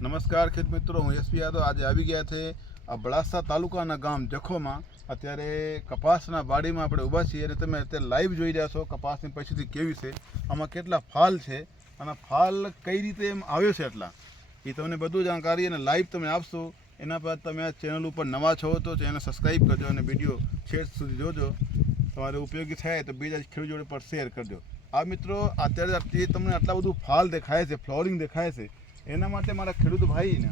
નમસ્કાર ખેડૂત મિત્રો, હું એસપી યાદવ આજે આવી ગયા છે અબડાસા તાલુકાના ગામ જખોમાં। અત્યારે કપાસના વાડીમાં આપણે ઊભા છીએ અને તમે અત્યારે લાઈવ જોઈ રહ્યા છો કપાસની પરિસ્થિતિ કેવી છે, આમાં કેટલા ફાલ છે અને ફાલ કઈ રીતે એમ આવ્યો છે એટલા એ તમને બધું જાણકારી અને લાઈવ તમે આપશો। એના પર તમે આ ચેનલ ઉપર નવા છો તો ચેનલ સબસ્ક્રાઈબ કરજો અને વિડીયો છેલ્લે સુધી જોજો, તમારે ઉપયોગી થાય તો બીજા ખેડૂત જોડે પર શેર કરજો। આ મિત્રો અત્યારે તમને આટલા બધું ફાલ દેખાય છે, ફ્લોરિંગ દેખાય છે, એના માટે મારા ખેડૂત ભાઈને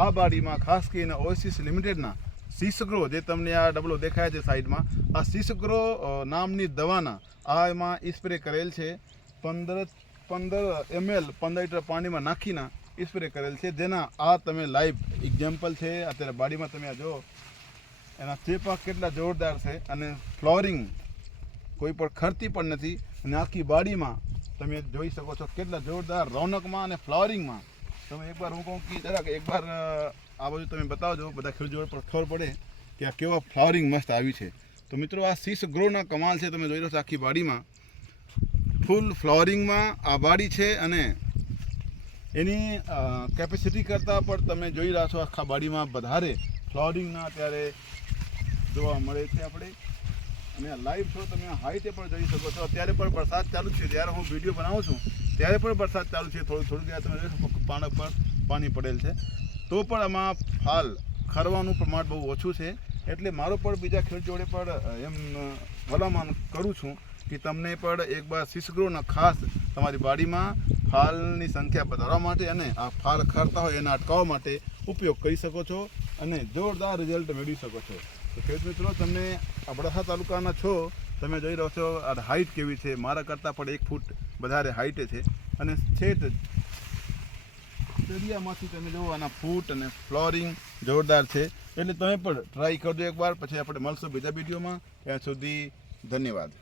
આ બાડીમાં ખાસ કરીને ઓએસિસ લિમિટેડના સીસગ્રો, જે તમને આ ડબલો દેખાય છે સાઈડમાં, આ સીસગ્રો નામની દવાના આ એમાં સ્પ્રે કરેલ છે। 15 ml 15 લીટર પાણીમાં નાખીને સ્પ્રે કરેલ છે, જેના આ તમે લાઈવ એક્ઝામ્પલ છે। અત્યારે બાડીમાં તમે આ જો એના ચેપા કેટલા જોરદાર છે અને ફ્લોરિંગ કોઈ પણ ખરતી પણ નથી અને આખી બાડીમાં તમે જોઈ શકો છો કેટલા જોરદાર રોનકમાં અને ફ્લોરિંગમાં। તમે એકવાર હું કહું કે જરાક એકવાર આ બધું તમે બતાવજો, બધા ખેડૂત જોડે પર ખબર પડે કે આ કેવા ફ્લાવરિંગ મસ્ત આવી છે। તો મિત્રો આ સીસગ્રોના કમાલ છે, તમે જોઈ લો છો આખી બાડીમાં ફૂલ ફ્લાવરિંગમાં આ બાડી છે અને એની કેપેસિટી કરતાં પણ તમે જોઈ રહ્યા છો આખા બાડીમાં વધારે ફ્લાવરિંગના અત્યારે જોવા મળે છે આપણે। અને લાઈવ છો તમે હાઈટે પણ જોઈ શકો છો। અત્યારે પણ વરસાદ ચાલુ છે, જ્યારે હું વિડીયો બનાવું છું ત્યારે પણ વરસાદ ચાલુ છે, થોડું ત્યારે તમે જોઈ શકો પાણી પર પાણી પડેલ છે, તો પણ આમાં ફાલ ખરવાનું પ્રમાણ બહુ ઓછું છે। એટલે મારો પણ બીજા ખેડૂત જોડે પણ એમ ભલામણ કરું છું કે તમને પણ એકવાર સીસગ્રોના ખાસ તમારી બાડીમાં ફાલની સંખ્યા વધારવા માટે અને આ ફાલ ખરતા હોય એને અટકાવવા માટે ઉપયોગ કરી શકો છો અને જોરદાર રિઝલ્ટ મેળવી શકો છો। તો ખેડૂત મિત્રો, તમે અબડાસા તાલુકાના છો, તમે જોઈ રહ્યો છો આ હાઈટ કેવી છે, મારા કરતાં પણ 1 ફૂટ વધારે હાઈટે છે અને છેટ એરિયામાંથી તમે જુઓ આના ફૂટ અને ફ્લોરિંગ જોરદાર છે। એટલે તમે પણ ટ્રાય કરજો એકવાર, પછી આપણે મળશું બીજા વિડીયોમાં। ત્યાં સુધી ધન્યવાદ।